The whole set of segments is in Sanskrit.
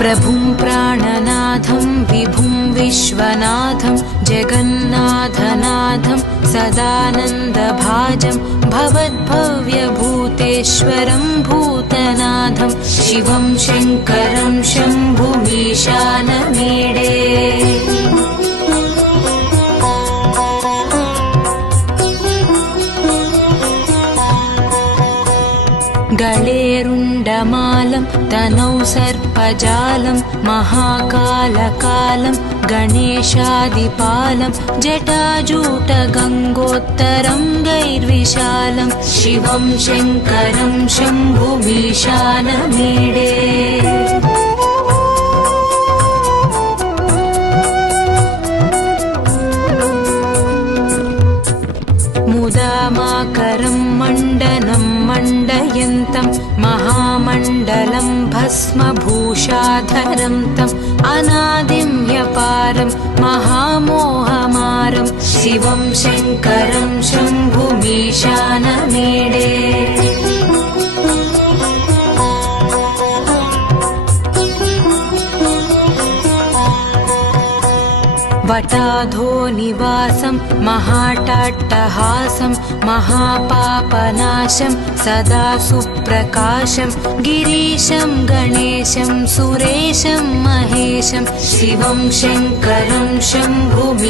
प्रभुं प्राणनाथं विभुं विश्वनाथं जगन्नाथनाथं सदानन्दभाजं भवद्भव्यभूतेश्वरं भूतनाथं शिवं शङ्करं शम्भुमीशानमीडे गळेरुण्डमालं तनौ सर्पजालं महाकालकालं गणेशादिपालं जटाजूटगङ्गोत्तरं गैर्विशालं शिवं शङ्करं शम्भुमीशानमीडे मुदामाकरं मण्डनं मण्डयन्तं महामण्डलं भस्मभूषाधरं तम् अनादिं ह्यपारं महामोहमारं शिवं शङ्करं शम्भुमीशानमीडे वटाधो निवासं महाटाट्टहासं महापापनाशं सदा सुप्रकाशं गिरीशं गणेशं सुरेशं महेशं शिवं शङ्करं शम्भुमीशानमीडे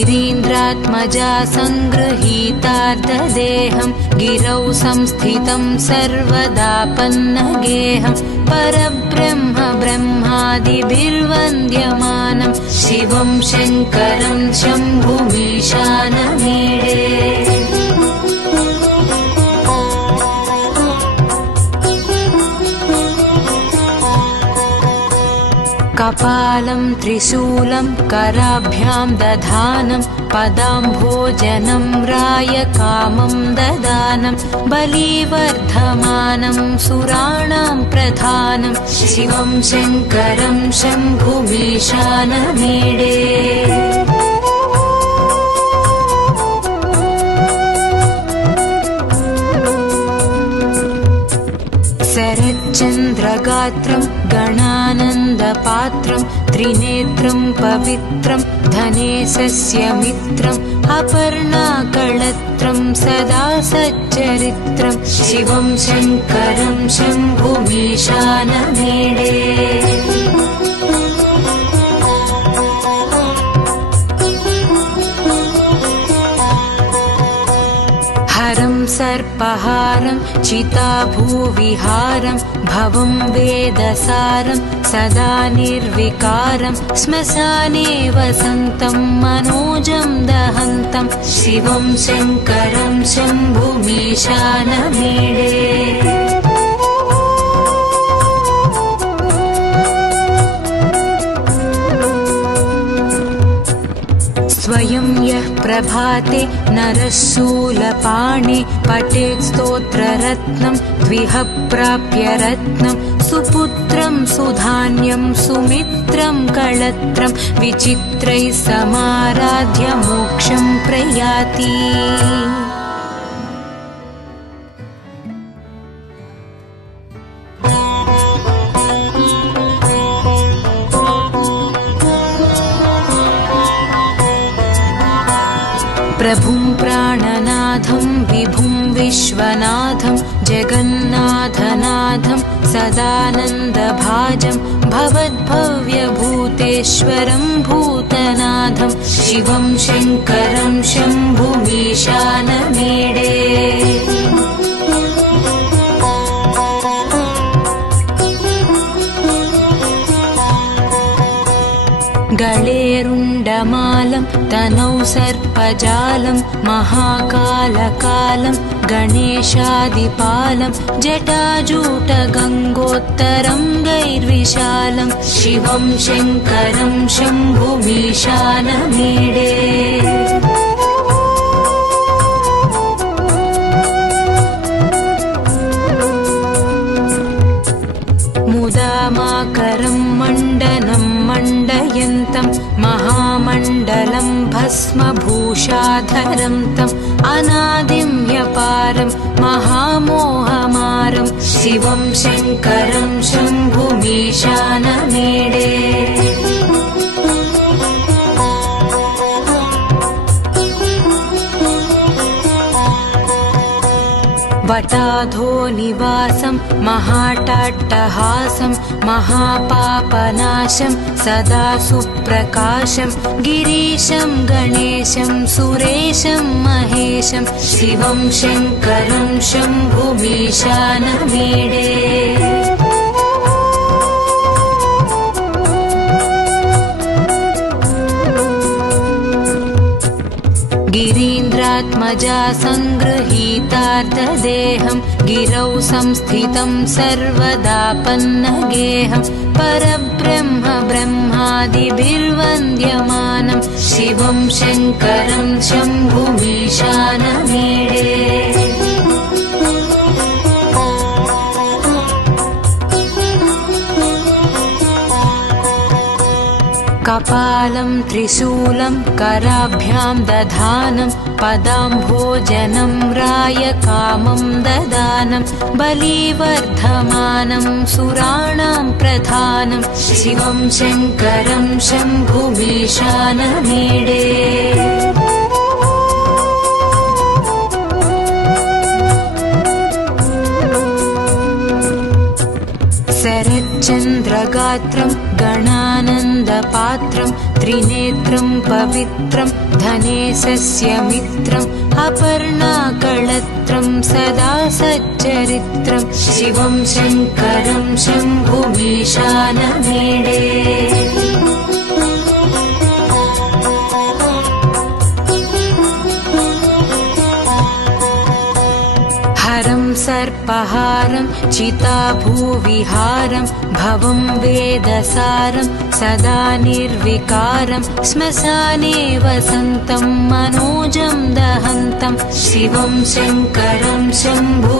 गिरीन्द्रात्मजा सङ्गृहीतार्धदेहं गिरौ संस्थितं सर्वदापन्नगेहं परब्रह्म ब्रह्मादिभिर्वन्द्यमानं शिवं शङ्करं शम्भुमीशानमीडे कपालं त्रिशूलं कराभ्यां दधानं पदाम्भोजनं रायकामं ददानं बलिवर्धमानं सुराणां प्रधानं शिवं शङ्करं शम्भुमीशानमीडे शरच्चन्द्रगात्रं गणानन्दपात्रं त्रिनेत्रं पवित्रं धनेशस्य मित्रम् अपर्णाकळत्रं सदा सच्चरित्रं शिवं शङ्करं शम्भुमीशानमीडे हरं सर्पहारं चिताभूविहारं भवं वेदसारं सदा निर्विकारं श्मशाने वसन्तं मनोजं दहन्तं शिवं शङ्करं शम्भुमीशानमीडे स्वयं यः प्रभाते नरः शूलपाणे पठेत् स्तोत्ररत्नं द्विह प्राप्य रत्नं सुपुत्रं सुधान्यं सुमित्रं कळत्रं विचित्रैः समाराध्य मोक्षं प्रयाति प्रभुं प्राणनाथं विभुं विश्वनाथं जगन्नाथनाथं सदानन्दभाजं भवद्भव्यभूतेश्वरं भूतनाथं शिवं शङ्करं शम्भुमीशानमीडे गळेरुण्डमालं तनौ सर्पजालं महाकालकालं गणेशादिपालं जटाजूटगङ्गोत्तरं गैर्विशालं शिवं शङ्करं शम्भुमीशानमीडे मुदामाकरं मण्डनं मण्डयन्तं महामण्डलं कमण्डलं भस्मभूषाधरं तम् अनादिं ह्यपारं महामोहमारं शिवं शङ्करं शम्भुमीशानमीडे वटाधोनिवासं महाटाट्टहासं महापापनाशं सदा सुप्रकाशं गिरीशं गणेशं सुरेशं महेशं शिवं शङ्करं शम्भुमीशानमीडे गिरीन्द्रात्मजा सङ्गृहीतार्धदेहं गिरौ संस्थितं सर्वदापन्नगेहं परब्रह्म ब्रह्मादिभिर्वन्द्यमानं शिवं शङ्करं शम्भुमीशानमीडे कपालं त्रिशूलं कराभ्यां दधानं पदाम्भोजनं रायकामं ददानं बलिवर्धमानं सुराणां प्रधानं शिवं शङ्करं शम्भुमीशानमीडे शरच्चन्द्रगात्रं गणानन्दपात्रं त्रिनेत्रं पवित्रं धनेशस्य मित्रम् अपर्णाकळत्रं सदा सच्चरित्रं शिवं शङ्करं शम्भुमीशानमीडे हरं सर्पहारं चिताभूविहारं भवं वेदसारं सदा निर्विकारं श्मशाने वसन्तं मनोजं दहन्तं शिवं शङ्करं शम्भुमीशानमीडे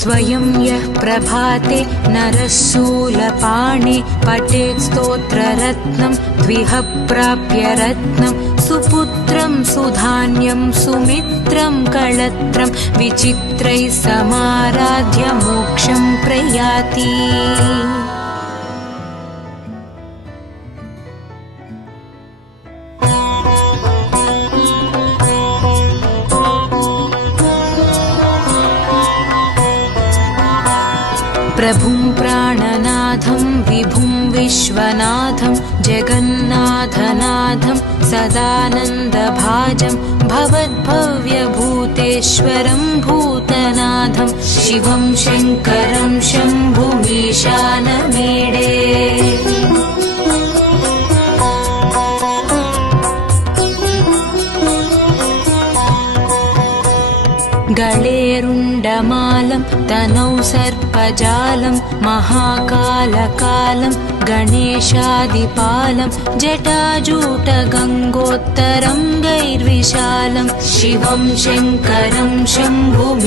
स्वयं यः प्रभाते नरः शूलपाणे पठेत् स्तोत्ररत्नं द्विह प्राप्य रत्नं सुपुत्रं सुधान्यं सुमित्रं कळत्रं विचित्रैः समाराध्य मोक्षं प्रयाति प्रभुं प्राणनाथं विभुं विश्वनाथं जगन्नाथनाथं सदानन्दभाजं भवद्भव्यभूतेश्वरं भूतनाथं शिवं शङ्करं शम्भुमीशानमीडे गळेरुण्डमालं तनौ सर्पजालं महाकालकालं गणेशादिपालं जटाजूटगङ्गोत्तरङ्गैर्विशालं शिवं शङ्करं शम्भुमीशानमीडे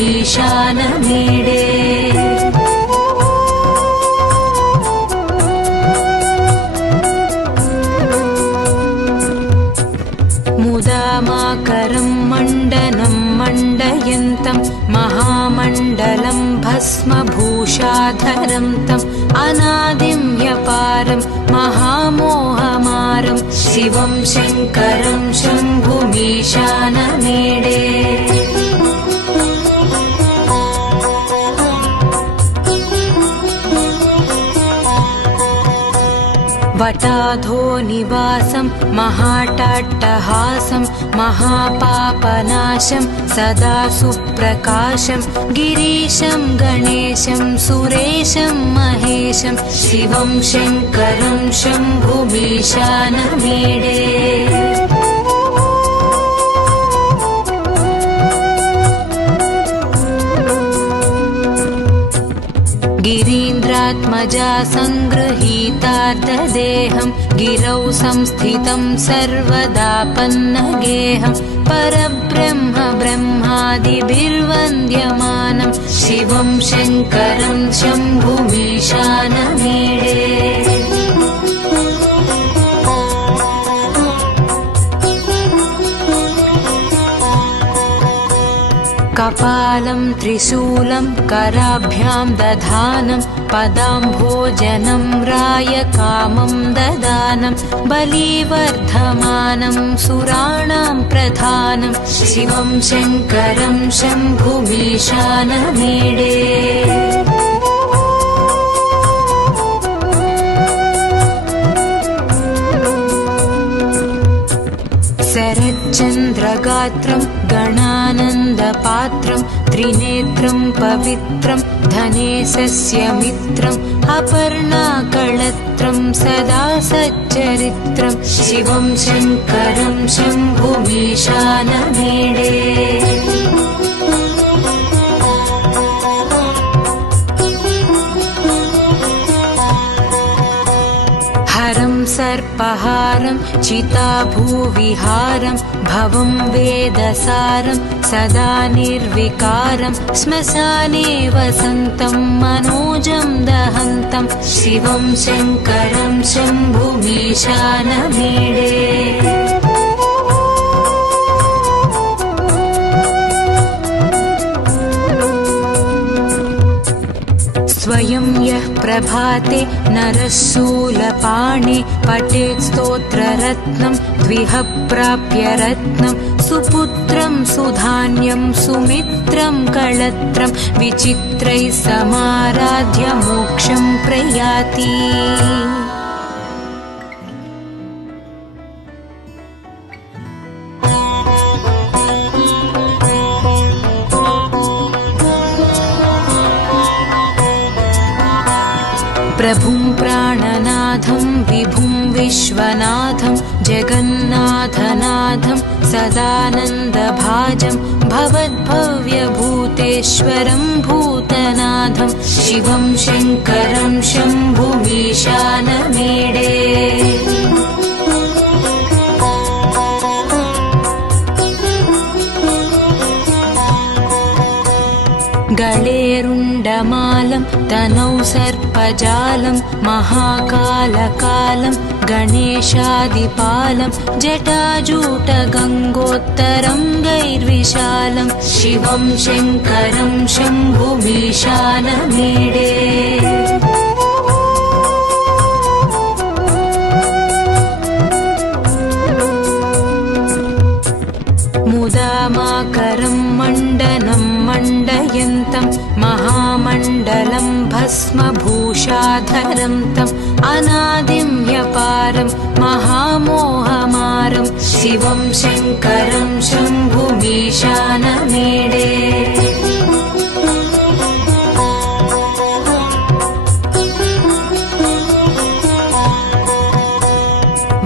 मुदामाकरं मण्डनं मण्डयन्तं महामण्डलं भस्मभूषाधरं तम् अनादिं ह्यपारं महामोहमारं शिवं शङ्करं शम्भुमीशानमीडे वटाधोनिवासं महाटाट्टहासं महापापनाशं सदा सुप्रकाशं गिरीशं गणेशं सुरेशं महेशं शिवं शङ्करं शम्भुमीशानमीडे गिरीन्द्रात्मजा सङ्गृहीतार्धदेहं गिरौ संस्थितं सर्वदापन्नगेहं परब्रह्म ब्रह्मादिभिर्वन्द्यमानं शिवं शङ्करं शम्भुमीशानमीडे कपालं त्रिशूलं कराभ्यां दधानं पदाम्भोजनं रायकामं ददानं बलिवर्धमानं सुराणां प्रधानं शिवं शङ्करं शम्भुमीशानमीडे शरच्चन्द्रगात्रं गणानन्दपात्रं त्रिनेत्रं पवित्रं धनेशस्य मित्रम् अपर्णाकळत्रं सदा सच्चरित्रं शिवं शङ्करं शम्भुमीशानमीडे हरं सर्पहारं चिताभूविहारं भवं वेदसारं सदा निर्विकारं श्मशाने वसन्तं मनोजं दहन्तं शिवं शङ्करं शम्भुमीशानमीडे स्वयं यः प्रभाते नरः शूलपाणे पठेत् स्तोत्ररत्नं द्विह प्राप्य रत्नं सुपुत्रं सुधान्यं सुमित्रं कळत्रं विचित्रैः समाराध्य मोक्षं प्रयाति प्रभुं प्राणनाथं विभुं विश्वनाथं जगन्नाथनाथं सदानन्दभाजं भवद्भव्यभूतेश्वरं भूतनाथं शिवं शङ्करं शम्भुमीशानमीडे गळेरुण्डमालं तनौ सर्पजालं महाकालकालं गणेशादिपालं जटाजूटगङ्गोत्तरङ्गैर्विशालं शिवं शङ्करं शम्भुमीशानमीडे मुदामाकरं मण्डनं मण्डयन्तं महामण्डलं भस्मभूषाधरं तम् अनादिं ह्यपारं महामोहमारं शिवं शङ्करं शम्भुमीशानमीडे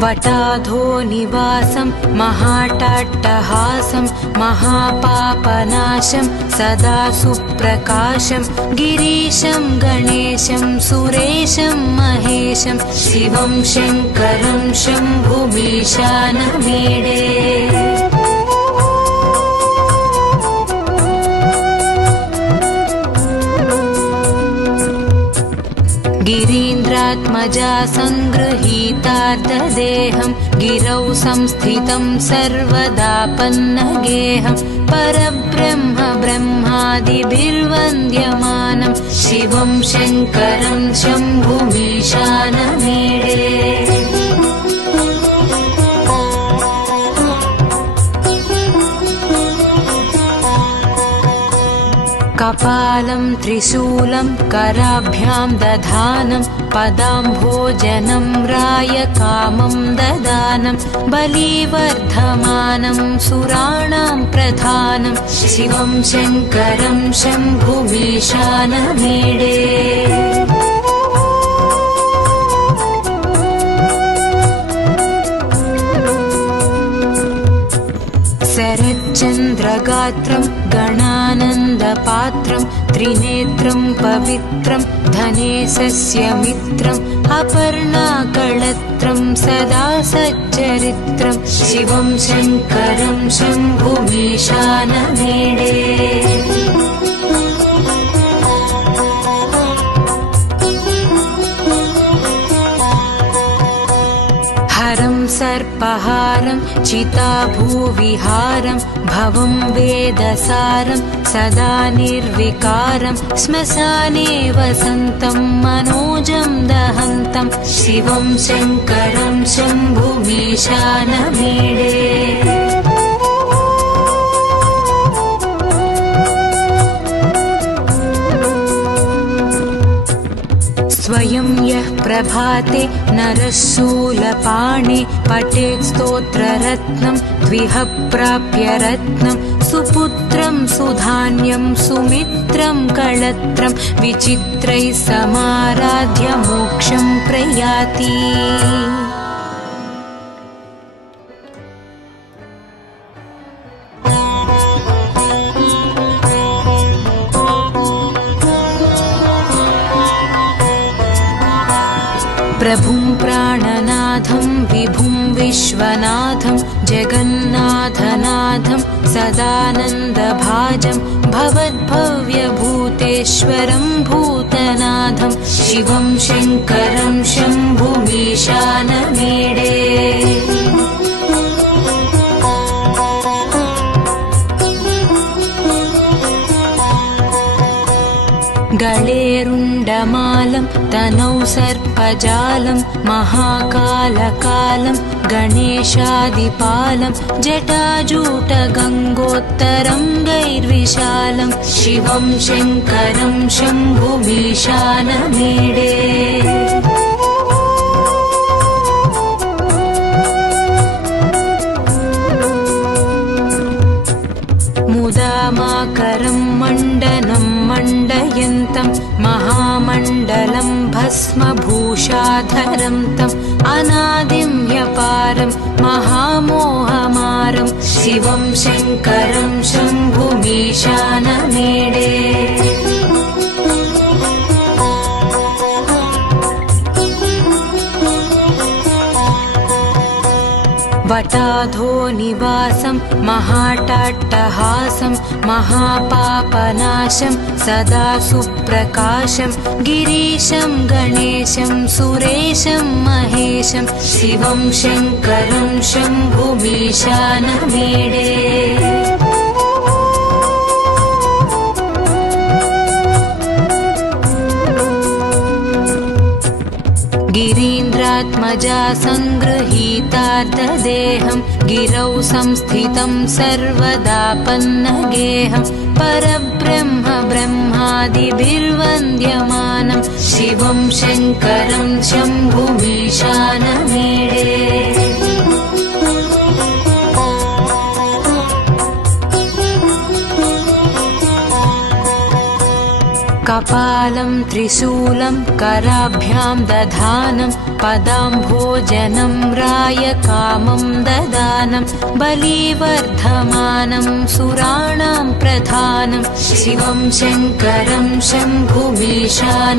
वटाधो निवासं महाटाट्टहासं महापापनाशं सदा सुप्रकाशं गिरीशं गणेशं सुरेशं महेशं शिवं शङ्करं शम्भुमीशानमीडे गिरीन्द्रात्मजा सङ्गृहीतार्धदेहं गिरौ संस्थितं सर्वदापन्नगेहं परब्रह्म ब्रह्मादिभिर्वन्द्यमानं शिवं शङ्करं शम्भुमीशानमीडे कपालं त्रिशूलं कराभ्यां दधानं पदाम्भोजनं रायकामं ददानं बलिवर्धमानं सुराणां प्रधानं शिवं शङ्करं शम्भुमीशानमीडे शरच्चन्द्रगात्रं गणानन्दपात्रं पात्रं त्रिनेत्रं पवित्रं धनेशस्य मित्रम् अपर्णाकळत्रं सदा सच्चरित्रं शिवं शङ्करं शम्भुमीशानमीडे हरं सर्पहारं चिताभूविहारं भवं वेदसारं सदा निर्विकारं श्मशाने वसन्तं मनोजं दहन्तं शिवं शङ्करं शम्भुमीशानमीडे स्वयं यः प्रभाते नरः शूलपाणे पठेत् स्तोत्ररत्नं द्विह प्राप्य रत्नं सुपुत्रं सुधान्यं सुमित्रं कळत्रं विचित्रैः समाराध्य मोक्षं प्रयाति प्रभुं प्राणनाथं विभुं विश्वनाथं जगन्नाथनाथं सदानन्दभाजं भवद्भव्यभूतेश्वरं भूतनाथं शिवं शङ्करं शम्भुमीशानमीडे गळेरुण्डमालं तनौ सर्पजालं महाकालकालं गणेशादिपालं जटाजूटगङ्गोत्तरं गैर्विशालं शिवं शङ्करं शम्भुमीशानमीडे मुदामाकरं मण्डनं मण्डयन्तं महामण्डलं भस्मभूषाधरं तम् अनादिं ह्यपारं महामोहमारं शिवं शङ्करं शम्भुमीशानमीडे वटाधो निवासं महाटाट्टहासं महापापनाशं सदा सुप्रकाशं गिरीशं गणेशं सुरेशं महेशं शिवं शङ्करं शम्भुमीशानमीडे गिरीन्द्रात्मजा सङ्गृहीतार्धदेहं गिरौ संस्थितं सर्वदापन्नगेहं परब्रह्म ब्रह्मादिभिर्वन्द्यमानं शिवं शङ्करं शम्भुमीशानमीडे कपालं त्रिशूलं कराभ्यां दधानं पदाम्भोजनं रायकामं ददानं बलिवर्धमानं सुराणां प्रधानं शिवं शङ्करं शम्भुमीशानमीडे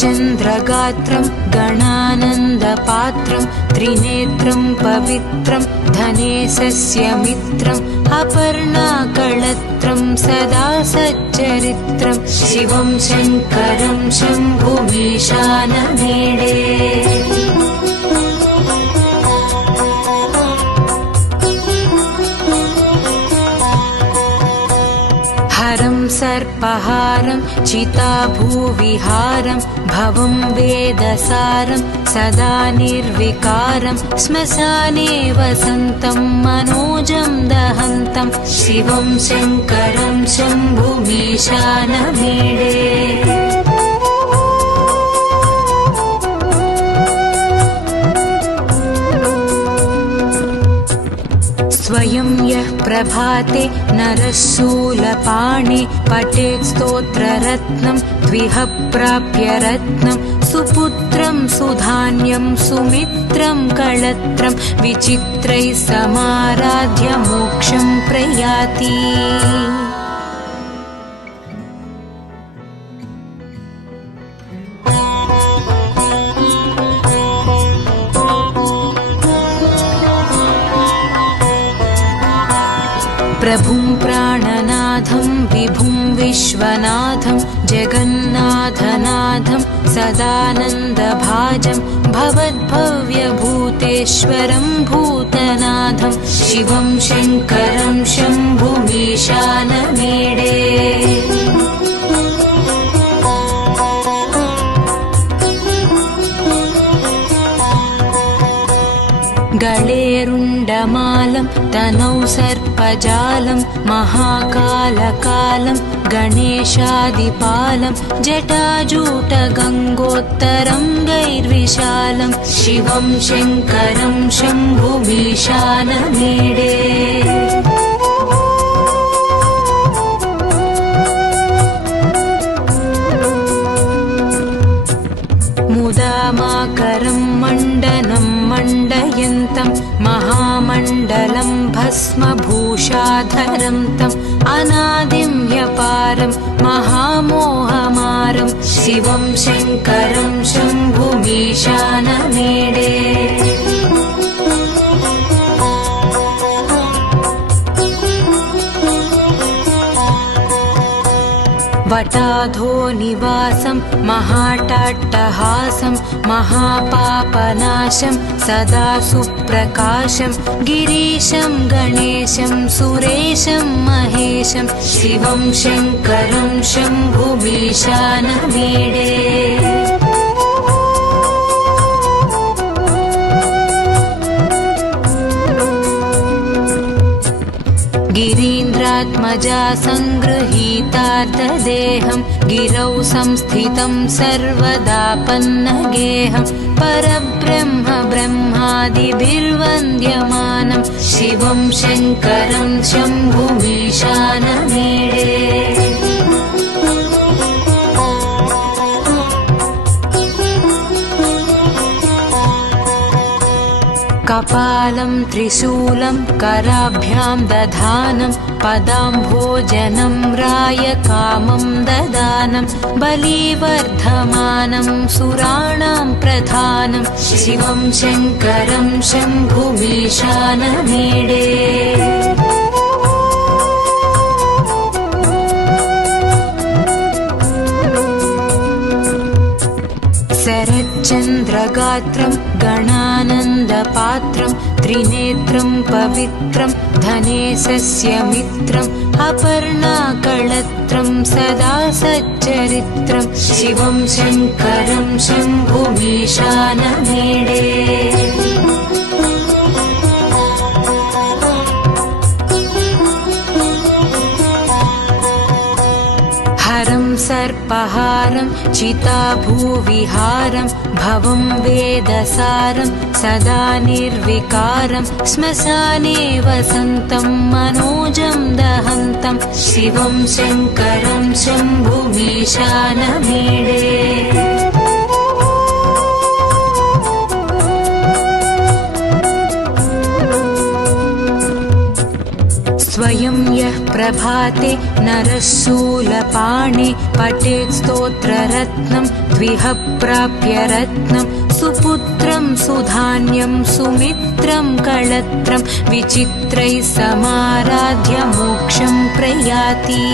शरच्चन्द्रगात्रं गणानन्दपात्रं त्रिनेत्रं पवित्रं धनेशस्य मित्रम् अपर्णाकळत्रं सदा सच्चरित्रं शिवं शङ्करं शम्भुमीशानमीडे हरं सर्पहारं चिताभूविहारं भवं वेदसारं सदा निर्विकारं श्मशाने वसन्तं मनोजं दहन्तं शिवं शङ्करं शम्भुमीशानमीडे स्वयं यः प्रभाते नरः शूलपाणे पठेत् स्तोत्ररत्नं द्विह प्राप्य रत्नं सुपुत्रं सुधान्यं सुमित्रं कळत्रं विचित्रैः समाराध्य मोक्षं प्रयाति। प्रभुं प्राणनाथं विभुं विश्वनाथं जगन्नाथनाथं सदानन्दभाजं भवद्भव्यभूतेश्वरं भूतनाथं शिवं शङ्करं शम्भुमीशानमीडे। गळेरुण्डमालं तनौ सर्पजालं महाकालकालं गणेशादिपालं जटाजूटगङ्गोत्तरं गैर्विशालं शिवं शङ्करं शम्भुमीशानमीडे। मुदामाकरं मण्डनं मण्डयन्तं महामण्डलं भस्मभूषाधरं तम् अनादिं ह्यपारं महामोहमारं शिवं शङ्करं शम्भुमीशानमीडे। वटाधो निवासं महाटाट्टहासं महापापनाशं सदा सुप्रकाशं गिरीशं गणेशं सुरेशं महेशं शिवं शङ्करं शम्भुमीशानमीडे। गिरीन्द्रात्मजा सङ्गृहीतार्धदेहं गिरौ संस्थितं सर्वदापन्नगेहं परब्रह्म ब्रह्मादिभिर्वन्द्यमानं शिवं शङ्करं शम्भुमीशानमीडे। कपालं त्रिशूलं कराभ्यां दधानं पदाम्भोजनं रायकामं ददानं बलिवर्धमानं सुराणां प्रधानं शिवं शङ्करं शम्भुमीशानमीडे। शरच्चन्द्रगात्रं गणानन्दपात्रं त्रिनेत्रं पवित्रं धनेशस्य मित्रम् अपर्णाकळत्रं सदा सच्चरित्रं शिवं शङ्करं शम्भुमीशानमीडे। हरं सर्पहारं चिताभूविहारं भवं वेदसारं सदा निर्विकारं श्मशाने वसन्तं मनोजं दहन्तं शिवं शङ्करं शम्भुमीशानमीडे। स्वयं यः प्रभाते नरः शूलपाणे पठेत् स्तोत्ररत्नं द्विह प्राप्य रत्नं सुपुत्रं सुधान्यं सुमित्रं कळत्रं विचित्रैः समाराध्य मोक्षं प्रयाति।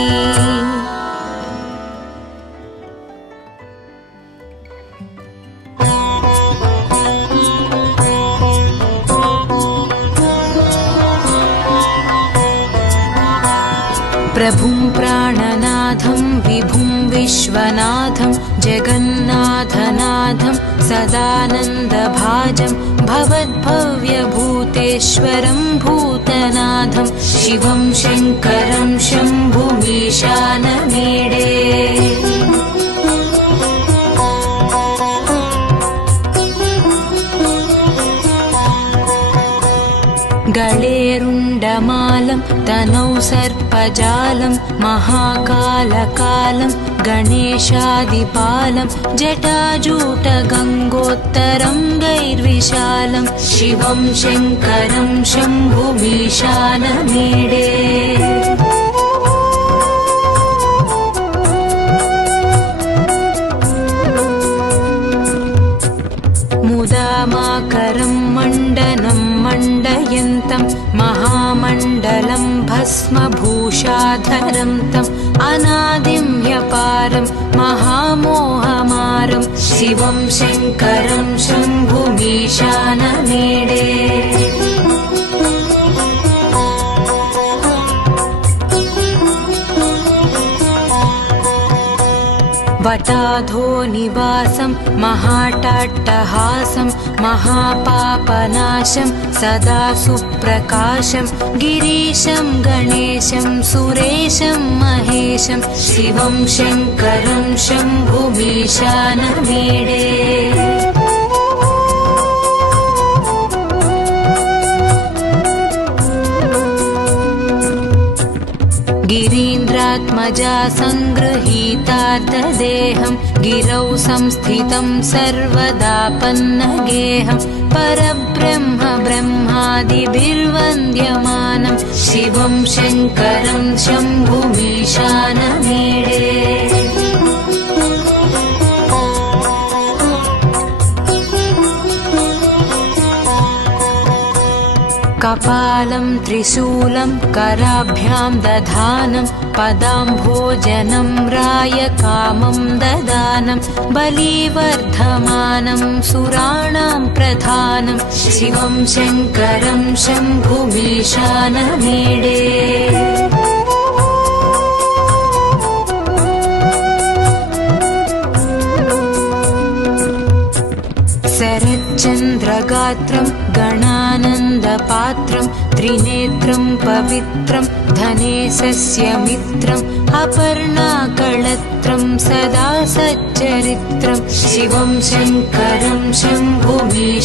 प्रभुं प्राणनाथं विभुं विश्वनाथं जगन्नाथनाथं सदानन्दभाजं भवद्भव्यभूतेश्वरं भूतनाथं शिवं शङ्करं शम्भुमीशानमीडे। गळेरुण्डमालं तनौ सर्पजालं महाकालकालं गणेशादिपालं जटाजूटगङ्गोत्तरङ्गैर्विशालं शिवं शङ्करं शम्भुमीशानमीडे मुदामाकरं मण्डनं मण्डयन्तं महामण्डलं भस्मभूषाधरं तम् अनादिं ह्यपारं महामोहमारं शिवं शङ्करं शम्भुमीशानमीडे वटाधो निवासं महाटाट्टहासं महापापनाशं सदा सुप्रकाशं गिरीशं गणेशं सुरेशं महेशं शिवं शङ्करं शम्भुमीशानमीडे गिरीन्द्रात्मजा सङ्गृहीतार्थदेहं गिरौ संस्थितं सर्वदा पन्नगेहं परब्रह्म ब्रह्मादिभिर्वन्द्यमानं शिवं शङ्करं शम्भुमीशानमीडे कपालं त्रिशूलं कराभ्यां दधानं पदाम्भोजनं रायकामं ददानं बलिवर्धमानं सुराणां प्रधानं शिवं शङ्करं शम्भुमीशानमीडे शरच्चन्द्रगात्रं गणानन्दपात्रं त्रिनेत्रं पवित्रं धनेशस्य मित्रम् अपर्णाकळत्रं सदा सच्चरित्रं शिवं शङ्करं शम्भुमीशानमीडे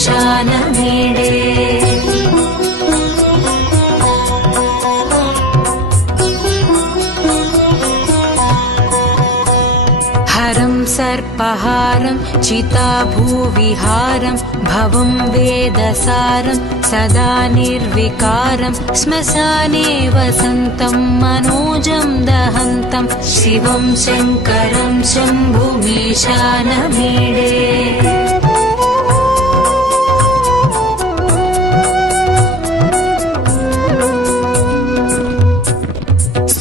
हरं सर्पहारं चिताभूविहारं भवं वेदसारं सदा निर्विकारं श्मशाने वसन्तं मनोजं दहन्तं शिवं शङ्करं शम्भुमीशानमीडे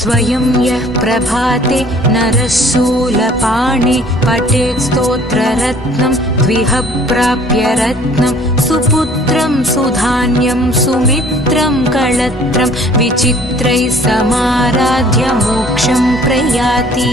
स्वयं यः प्रभाते नरः शूलपाणे पठेत् स्तोत्ररत्नं द्विह प्राप्य रत्नं सुपुत्रं सुधान्यं सुमित्रं कळत्रं विचित्रैः समाराध्य मोक्षं प्रयाति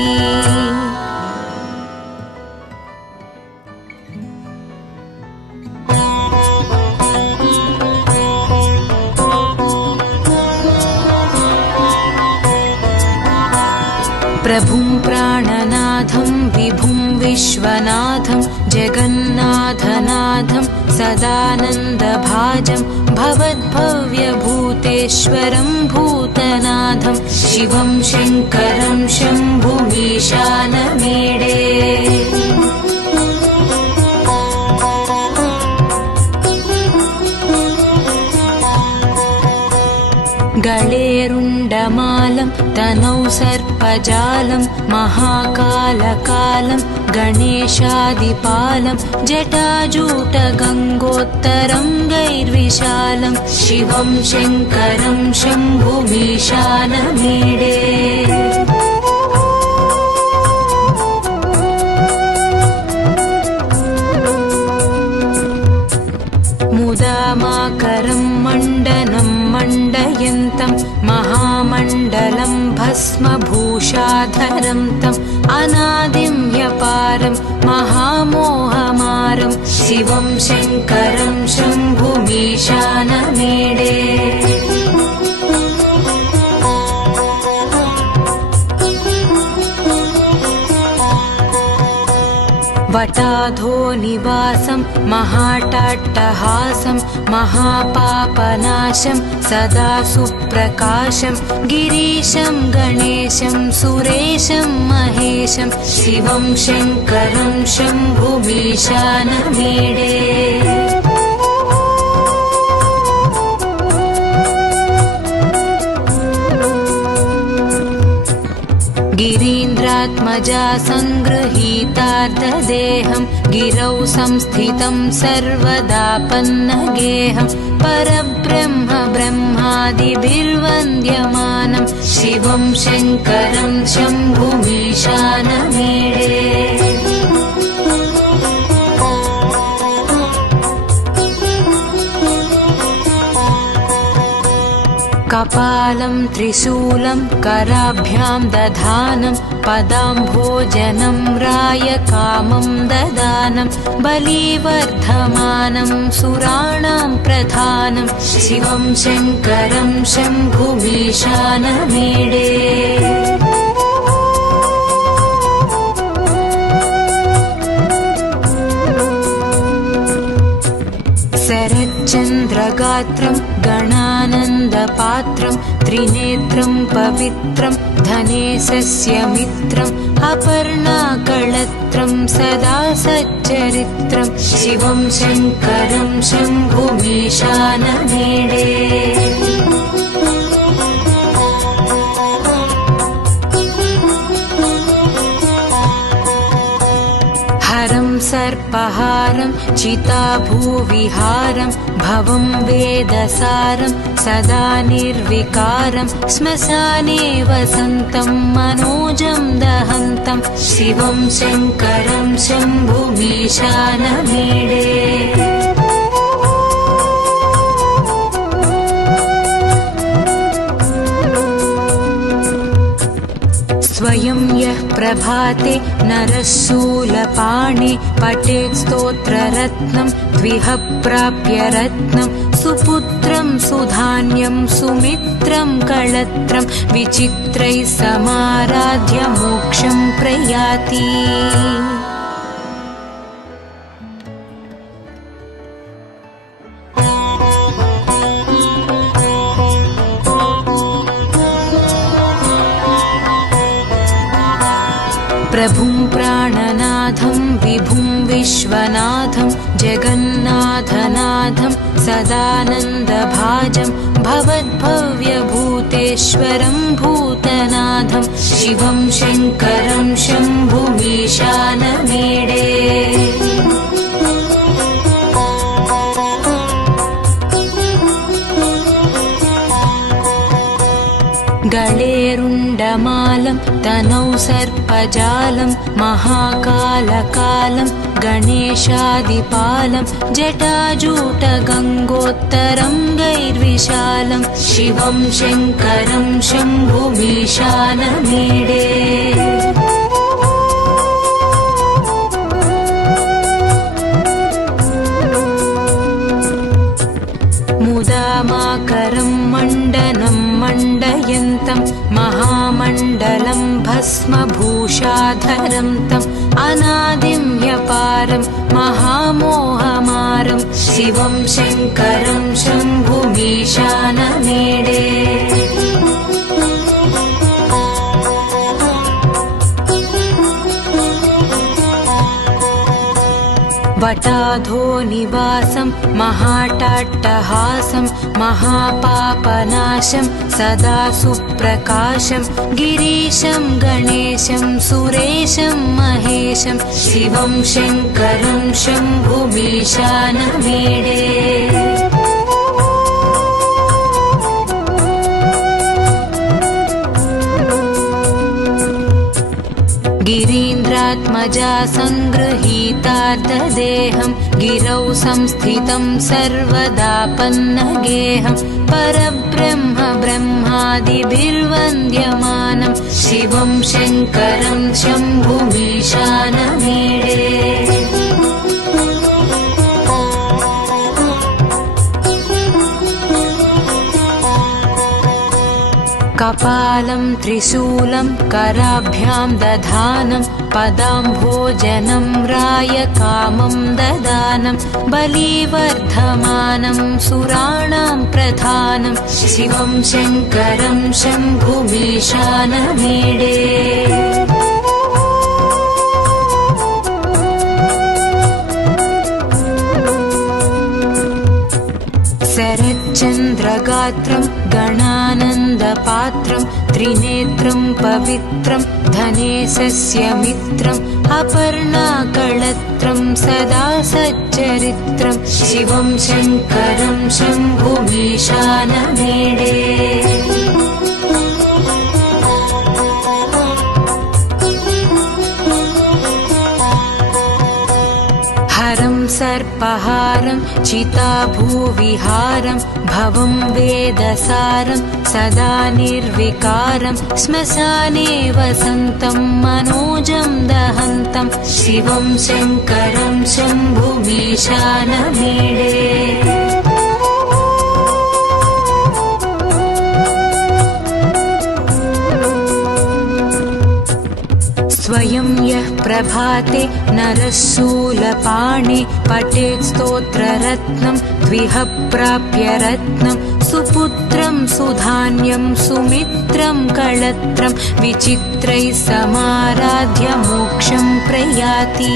प्रभुं प्राणनाथं विभुं विश्वनाथं जगन्नाथनाथं सदानन्दभाजं भवद्भव्यभूतेश्वरं भूतनाथं शिवं शङ्करं शम्भुमीशानमीडे गळेरुण्डमालं तनौ सर्पजालं महाकालकालं गणेशादिपालं जटाजूटगङ्गोत्तरङ्गैर्विशालं शिवं शङ्करं शम्भुमीशानमीडे मुदामाकरं मण्डनं मण्डयन्तं महामण्डलं भस्मभूषाधरं तम् अनादिं ह्यपारं महामोहमारं शिवं शङ्करं शम्भुमीशानमीडे वटाधो निवासं महाटाट्टहासं महापापनाशं सदा सुप्रकाशं गिरीशं गणेशं सुरेशं महेशं शिवं शङ्करं शम्भुमीशानमीडे गिरीन्द्रात्मजा सङ्गृहीतार्धदेहं गिरौ संस्थितं सर्वदापन्नगेहं परब्रह्म ब्रह्मादिभिर्वन्द्यमानं शिवं शङ्करं शम्भुमीशानमीडे कपालं त्रिशूलं कराभ्यां दधानं पदाम्भोजनं रायकामं ददानं बलिवर्धमानं सुराणां प्रधानं शिवं शङ्करं शम्भुमीशानमीडे शरच्चन्द्रगात्रं गणानन्दपात्रं त्रिनेत्रं पवित्रं धनेशस्य मित्रम् अपर्णाकळत्रं सदा सच्चरित्रं शिवं शङ्करं शम्भुमीशानमीडे सर्पहारं चिताभूविहारं भवं वेदसारं सदा निर्विकारं श्मशाने वसन्तं मनोजं दहन्तं शिवं शङ्करं शम्भुमीशानमीडे स्वयं यः प्रभाते नरः शूलपाणे पठेत् स्तोत्ररत्नं द्विह प्राप्य रत्नं सुपुत्रं सुधान्यं सुमित्रं कळत्रं विचित्रैः समाराध्य मोक्षं प्रयाति प्रभुं प्राणनाथं विभुं विश्वनाथं जगन्नाथनाथं सदानन्दभाजं भवद्भव्यभूतेश्वरं भूतनाथं शिवं शङ्करं शम्भुमीशानमीडे गळेरुण्डमालं तनौ सर्पजालं महाकालकालं गणेशादिपालं जटाजूटगङ्गोत्तरं गैर्विशालं शिवं शङ्करं शम्भुमीशानमीडे मुदामाकरं मण्डनं मण्डयन्तं महामण्डलं भस्मभूषाधरं तम् अनादिं ह्यपारं महामोहमारं शिवं शङ्करं शम्भुमीशानमीडे वटाधो निवासं महाटाट्टहासं महापापनाशं सदा सुप्रकाशं गिरीशं गणेशं सुरेशं महेशं शिवं शङ्करं शम्भुमीशानमीडे गिरीन्द्रात्मजा सङ्गृहीतार्धदेहं गिरौ संस्थितं सर्वदापन्नगेहं परब्रह्म ब्रह्मादिभिर्वन्द्यमानं शिवं शङ्करं शम्भुमीशानमीडे कपालं त्रिशूलं कराभ्यां दधानं पदाम्भोजनं रायकामं ददानं बलिवर्धमानं सुराणां प्रधानं शिवं शङ्करं शम्भुमीशानमीडे शरच्चन्द्रगात्रं गणानन्दपात्रं त्रिनेत्रं पवित्रं धनेशस्य मित्रम् अपर्णाकळत्रं सदा सच्चरित्रं शिवं शङ्करं शम्भुमीशानमीडे हरं सर्पहारं चिताभूविहारं भवं वेदसारं सदा निर्विकारं श्मशाने वसन्तं मनोजं दहन्तं शिवं शङ्करं शम्भुमीशानमीडे स्वयं यः प्रभाते नरः शूलपाणे पठेत् स्तोत्ररत्नं द्विह प्राप्य रत्नं सुपुत्रं सुधान्यं सुमित्रं कळत्रं विचित्रैः समाराध्य मोक्षं प्रयाति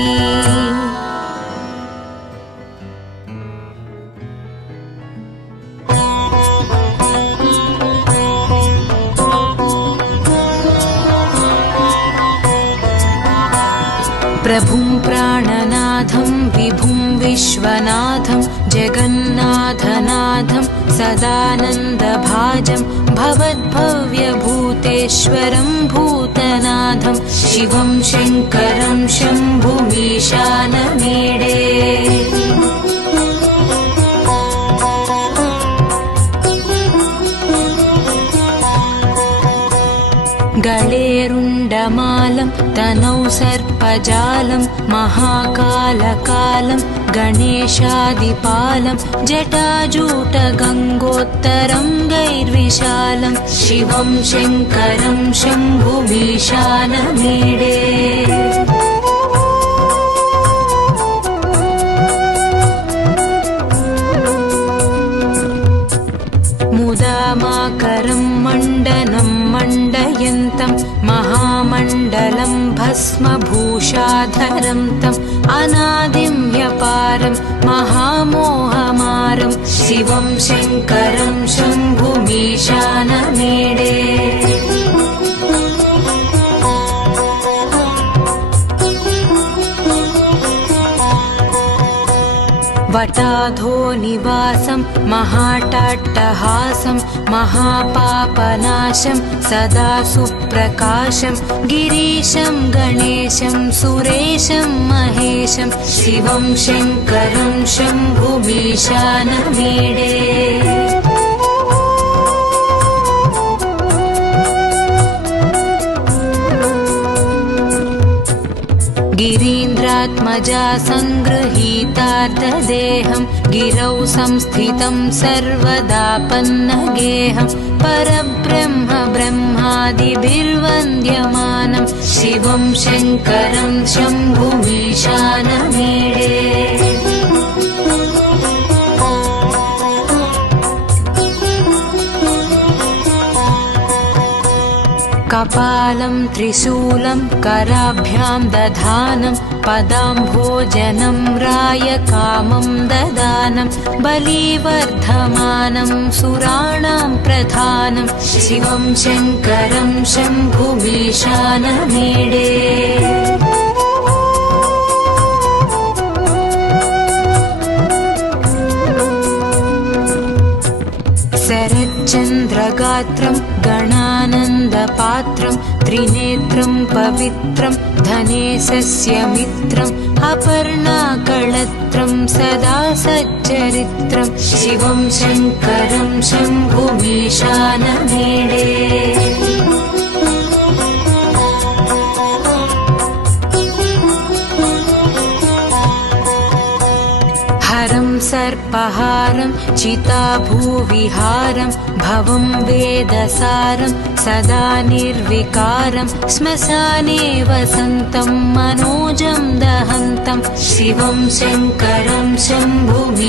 प्रभुं प्राणनाथं विभुं विश्वनाथं जगन्नाथनाथं सदानन्दभाजं भवद्भव्यभूतेश्वरं भूतनाथं शिवं शङ्करं शम्भुमीशानमीडे गळेरुण्डमालं तनौ सर्पजालं महाकालकालं गणेशादिपालं जटाजूटगङ्गोत्तरं गैर्विशालं शिवं शङ्करं शम्भुमीशानमीडे मुदामाकरं मण्डनं मण्डयन्तं महामण्डलं भस्मभूषाधरं तम् अनादिं व्यपारं महामोहमारं शिवं शङ्करं शम्भुमीशानमीडे वटाधो निवासं महाटाट्टहासं महापापनाशं सदा सुप्रकाशं गिरीशं गणेशं सुरेशं महेशं शिवं शङ्करं शम्भुमीशानमीडे गिरीन्द्रात्मजा सङ्गृहीतार्धदेहं गिरौ संस्थितं सर्वदापन्नगेहं परब्रह्म ब्रह्मादिभिर्वन्द्यमानं शिवं शङ्करं शम्भुमीशानमीडे कपालं त्रिशूलं कराभ्यां दधानं पदाम्भोजनं रायकामं ददानं बलिवर्धमानं सुराणां प्रधानं शिवं शङ्करं शम्भुमीशानमीडे शरच्चन्द्रगात्रं गणानन्दपात्रं त्रिनेत्रं पवित्रं धनेशस्य मित्रम् अपर्णाकळत्रं सदा सच्चरित्रं शिवं शङ्करं शम्भुमीशानमीडे सर्पहारं चिताभूविहारं भवं वेदसारं सदा निर्विकारं श्मशाने वसन्तं मनोजं दहन्तं शिवं शङ्करं शम्भुमीशानमीडे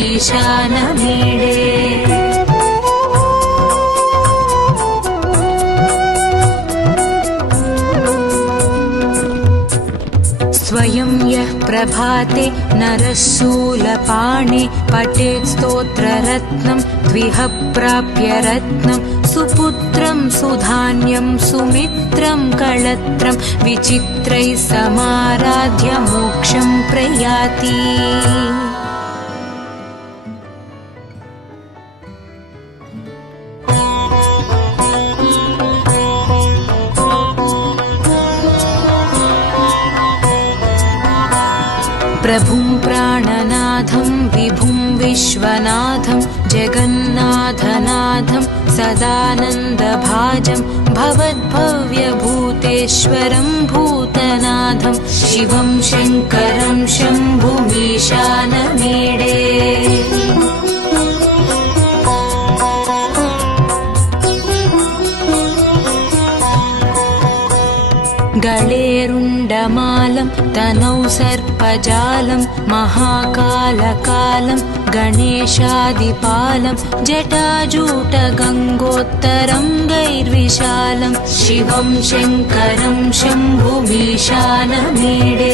स्वयं यः प्रभाते नरः शूलपाणे पठेत् स्तोत्ररत्नं द्विह प्राप्य रत्नं सुपुत्रं सुधान्यं सुमित्रं कळत्रं विचित्रैः समाराध्य मोक्षं प्रयाति प्रभुं प्राणनाथं विभुं विश्वनाथं जगन्नाथनाथं सदानन्दभाजं भवद्भव्यभूतेश्वरं भूतनाथं शिवं शङ्करं शम्भुमीशानमीडे गळेरुण्डमालं तनौ सर्पजालं महाकालकालं गणेशादिपालं जटाजूटगङ्गोत्तरं गैर्विशालं शिवं शङ्करं शम्भुमीशानमीडे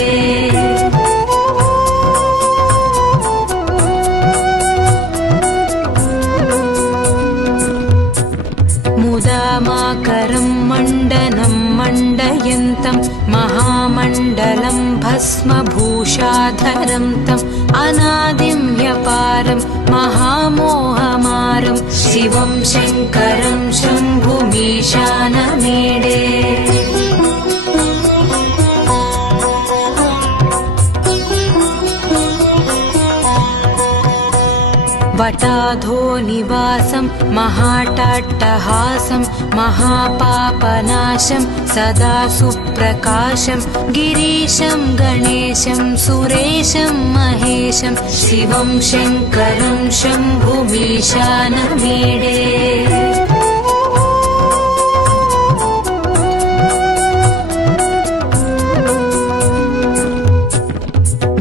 मुदामाकरं मण्डनं मण्डयन्तं महामण्डलं भस्मभूषाधरं तम् अनादिं ह्यपारं महामोहमारं शिवं शङ्करं शम्भुमीशानमीडे वटाधो निवासं महाटाट्टहासं महापापनाशं सदा सुप्रकाशं गिरीशं गणेशं सुरेशं महेशं शिवं शङ्करं शम्भुमीशानमीडे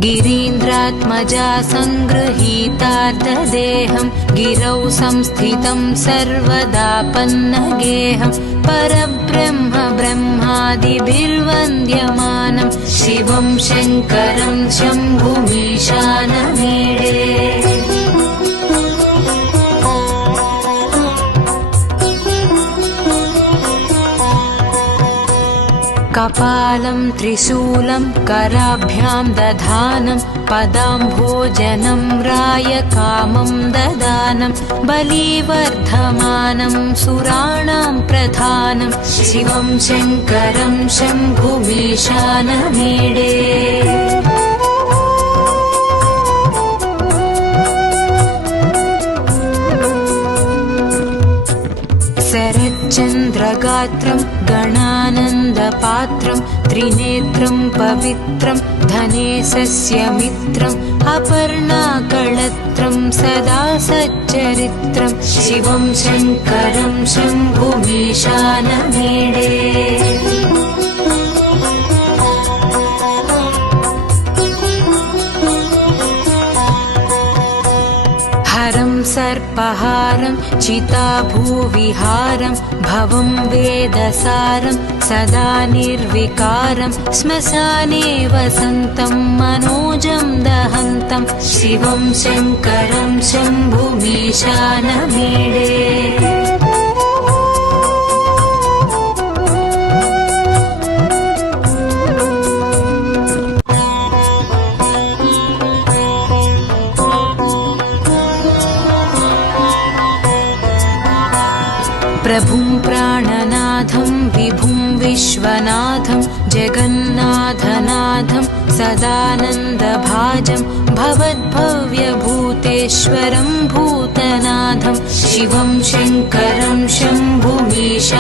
गिरीन्द्रात्मजा सङ्गृहीतार्धदेहं गिरौ संस्थितं सर्वदा पन्नगेहं परब्रह्म ब्रह्मादिभिर्वन्द्यमानं शिवं शङ्करं शम्भुमीशानमीडे कपालं त्रिशूलं कराभ्यां दधानं पदाम्भोजनं रायकामं ददानं बलिवर्धमानं सुराणां प्रधानं शिवं शङ्करं शम्भुमीशानमीडे शरच्चन्द्रगात्रं गणानन्दपात्रं त्रिनेत्रं पवित्रं धनेशस्य मित्रम् अपर्णाकळत्रं सदा सच्चरित्रं शिवं शङ्करं शम्भुमीशानमीडे हरं सर्पहारं चिताभूविहारं भवं वेदसारं सदा निर्विकारं श्मशाने वसन्तं मनोजं दहन्तं शिवं शङ्करं शम्भुमीशानमीडे प्रभुं प्राणनाथं विभुं विश्वनाथं जगन्नाथनाथं सदानन्दभाजं भवद्भव्यभूतेश्वरं भूतनाथं शिवं शङ्करं शम्भुमीशानमीडे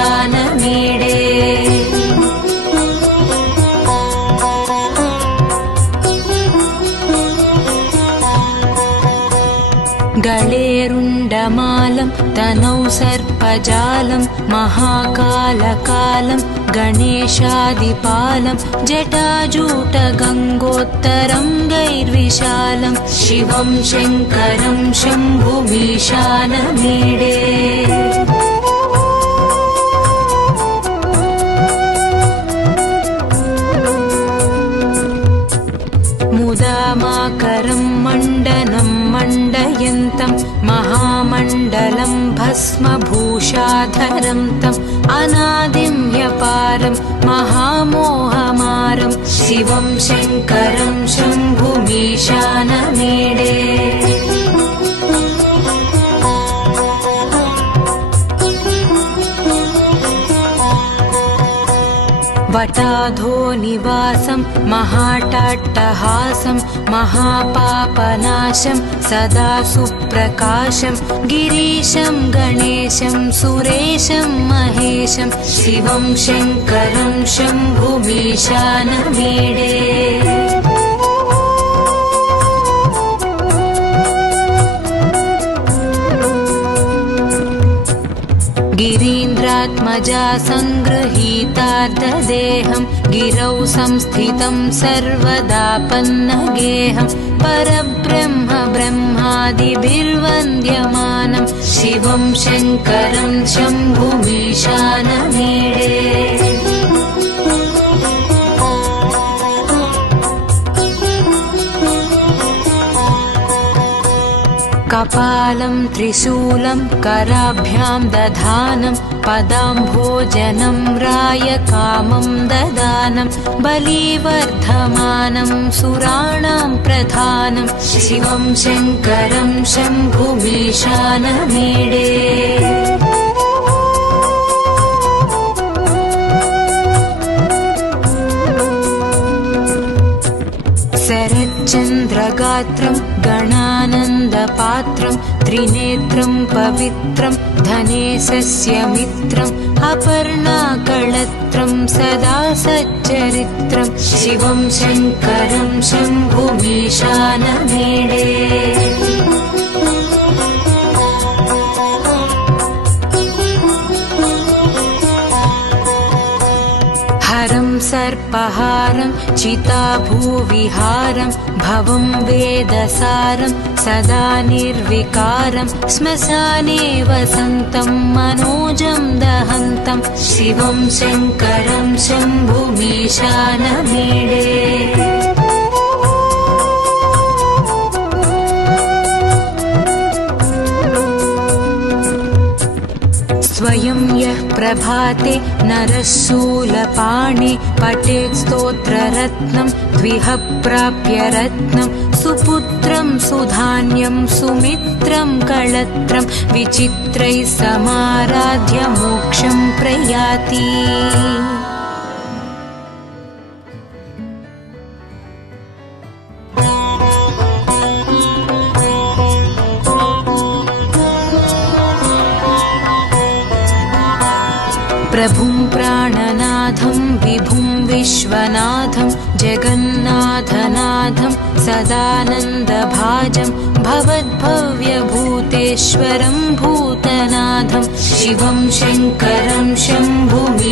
गलेरुण्डमालं तनौ सर्पजालं महाकालकालं गणेशादिपालं जटाजूटगङ्गोत्तरङ्गैर्विशालं शिवं शङ्करं शम्भुमीशानमीडे मुदामाकरं मण्डनं मण्डयन्तं महामण्डलं भस्मभूषाधरं तम् अनादिं व्यपारं महामोहमारं शिवं शङ्करं शम्भुमीशानमीडे वटाधो निवासं महाटाट्टहासं महापापनाशं सदा सुप्रकाशं गिरीशं गणेशं सुरेशं महेशं शिवं शङ्करं शम्भुमीशानमीडे गिरीन्द्रात्मजा सङ्गृहीतार्धदेहं गिरौ संस्थितं सर्वदा पन्नगेहं परब्रह्म ब्रह्मादिभिर्वन्द्यमानं शिवं शङ्करं शम्भुमीशानमीडे कपालं त्रिशूलं कराभ्यां दधानं पदाम्भोजनं रायकामं ददानं बलिवर्धमानं सुराणां प्रधानं शिवं शङ्करं शम्भुमीशानमीडे शरच्चन्द्रगात्रं गणानन्दपात्रं त्रिनेत्रं पवित्रं धनेशस्य मित्रम् अपर्णाकळत्रं सदा सच्चरित्रं शिवं शङ्करं शम्भुमीशानमीडे हरं सर्पहारं चिताभूविहारं भवं वेदसारं सदा निर्विकारं श्मशाने वसन्तं मनोजं दहन्तं शिवं शङ्करं शम्भुमीशानमीडे स्वयं यः प्रभाते नरः शूलपाणे पठेत् स्तोत्ररत्नं द्विह प्राप्य रत्नं सुपुत्रं सुधान्यं सुमित्रं कळत्रं विचित्रैः समाराध्य मोक्षं प्रयाति प्रभुं प्राणनाथं विभुं विश्वनाथं जगन्नाथनाथं सदानन्दभाजं भवद्भव्यभूतेश्वरं भूतनाथं शिवं शङ्करं शम्भुमीशानमीडे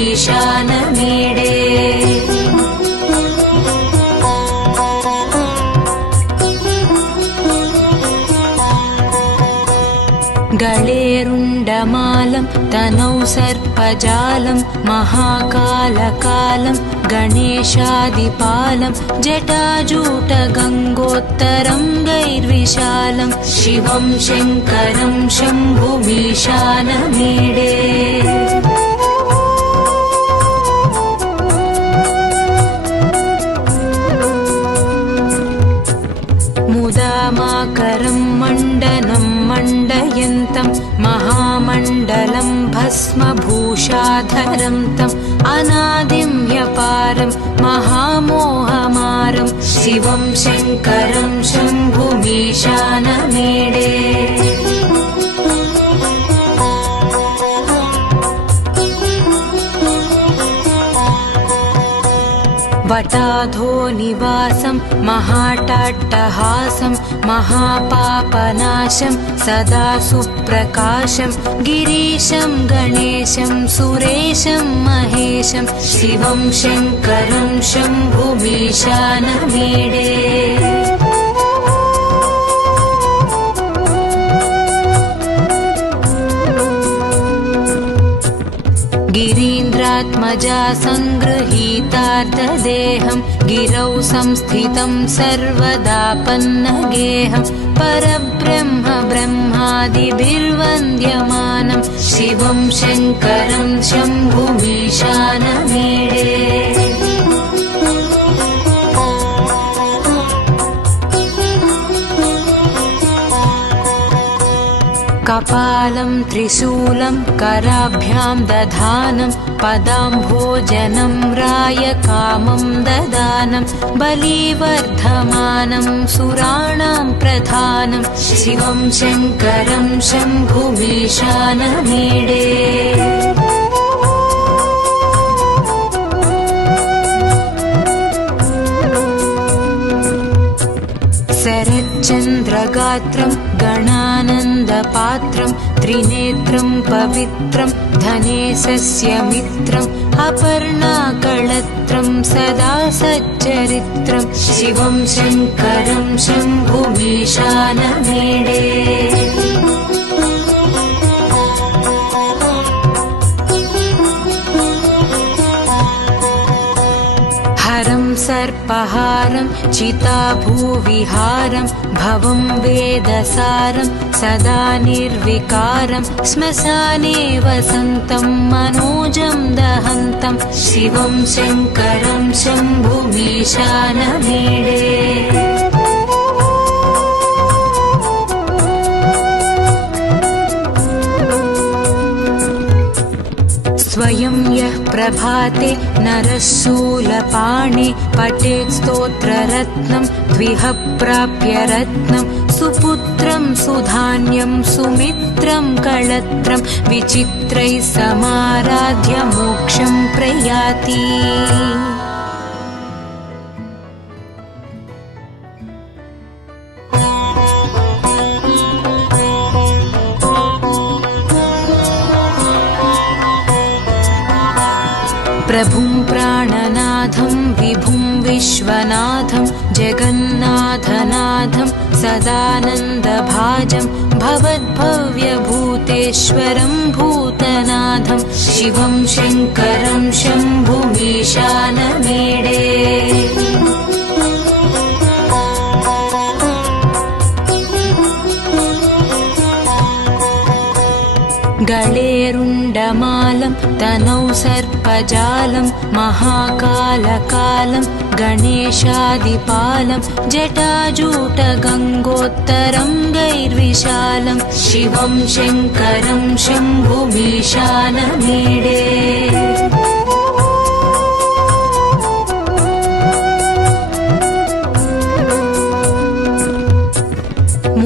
गलेरुण्डमालं तनौ सर्पजालं महाकालकालं गणेशादिपालं जटाजूटगङ्गोत्तरङ्गैर्विशालं शिवं शङ्करं शम्भुमीशानमीडे मुदामाकरं मण्डनं मण्डयन्तं महामण्डलं भस्मभूषाधरं तम् अनादिं व्यपारं महामोहमारं शिवं शङ्करं शम्भुमीशानमीडे वटाधो निवासं महाटाट्टहासं महापापनाशं सदा सुप्रकाशं गिरीशं गणेशं सुरेशं महेशं शिवं शङ्करं शम्भुमीशानमीडे गिरीन्द्रात्मजा सङ्गृहीतार्धदेहं गिरौ संस्थितं सर्वदापन्नगेहं परब्रह्म ब्रह्मादिभिर्वन्द्यमानं शिवं शङ्करं शम्भुमीशानमीडे कपालं त्रिशूलं कराभ्यां दधानं पदाम्भोजनं रायकामं ददानं बलिवर्धमानं सुराणां प्रधानं शिवं शङ्करं शम्भुमीशानमीडे शरच्चन्द्रगात्रं गणानन्दपात्रं त्रिनेत्रं पवित्रं धनेशस्य मित्रम् अपर्णाकळत्रं सदा सच्चरित्रं शिवं शङ्करं शम्भुमीशानमीडे सर्पहारं चिताभूविहारं भवं वेदसारं सदा निर्विकारं श्मशाने वसन्तं मनोजं दहन्तं शिवं शङ्करं शम्भुमीशानमीडे स्वयं यः प्रभाते नरः शूलपाणे पठेत् स्तोत्ररत्नं द्विह प्राप्य रत्नं सुपुत्रं सुधान्यं सुमित्रं कळत्रं विचित्रैः समाराध्य मोक्षं प्रयाति प्रभुं प्राणनाथं विभुं विश्वनाथं जगन्नाथनाथं सदानन्दभाजं भवद्भव्यभूतेश्वरं भूतनाथं शिवं शङ्करं शम्भुमीशानमीडे गळेरुण्डमालं तनौ सर्पजालं महाकालकालं गणेशादिपालं जटाजूटगङ्गोत्तरं गैर्विशालं शिवं शङ्करं शम्भुमीशानमीडे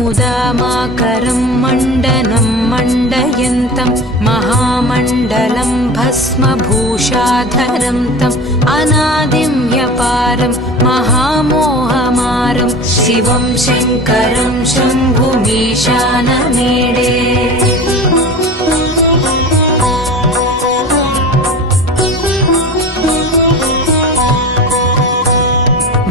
मुदामाकरं मण्डनं मण्डयन्तं महामण्डलं भस्मभूषाधरं तम् अनादिं ह्यपारं महामोहमारं शिवं शङ्करं शम्भुमीशानमीडे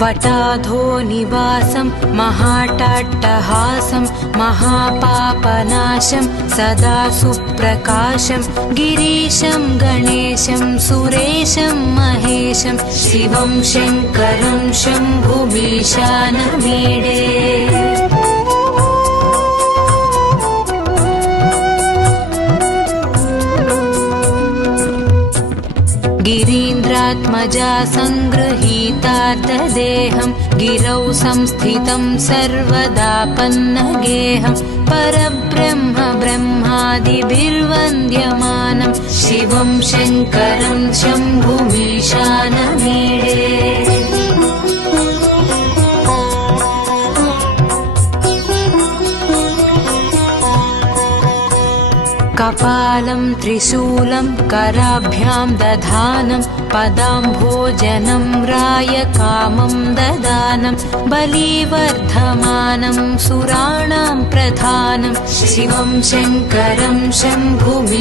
वटाधो निवासं महाटाट्टहासं महापापनाशं सदा सुप्रकाशं गिरीशं गणेशं सुरेशं महेशं शिवं शङ्करं शम्भुमीशानमीडे गिरीन्द्रात्मजा सङ्गृहीतार्धदेहं गिरौ संस्थितं सर्वदापन्नगेहं परब्रह्म ब्रह्मादिभिर्वन्द्यमानं शिवं शङ्करं शम्भुमीशानमीडे कपालं त्रिशूलं कराभ्यां दधानं पदाम्भोजनं रायकामं ददानं बलिवर्धमानं सुराणां प्रधानं शिवं शङ्करं शम्भुमीशानमीडे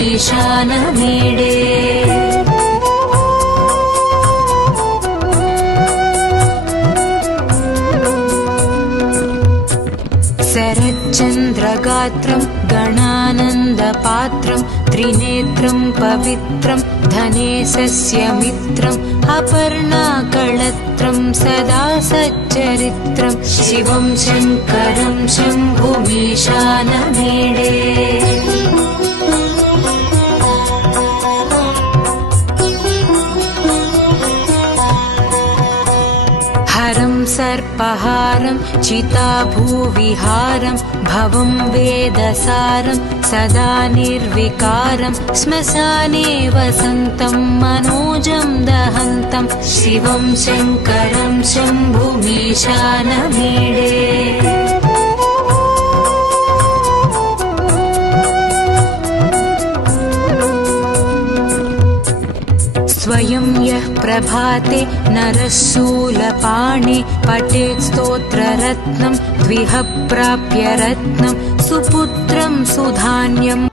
शरच्चन्द्रगात्रं गणानन्दपात्रं त्रिनेत्रं पवित्रं धनेशस्य मित्रम् अपर्णाकळत्रं सदा सच्चरित्रं शिवं शङ्करं शम्भुमीशानमीडे हरं सर्पहारं चिताभूविहारं भवं वेदसारं सदा निर्विकारं श्मशाने वसन्तं मनोजं दहन्तं शिवं शङ्करं शम्भुमीशानमीडे स्वयं यः प्रभाते नरः शूलपाणे पठेत् स्तोत्ररत्नं द्विह प्राप्य रत्नं सुपुत्रं सुधान्यम्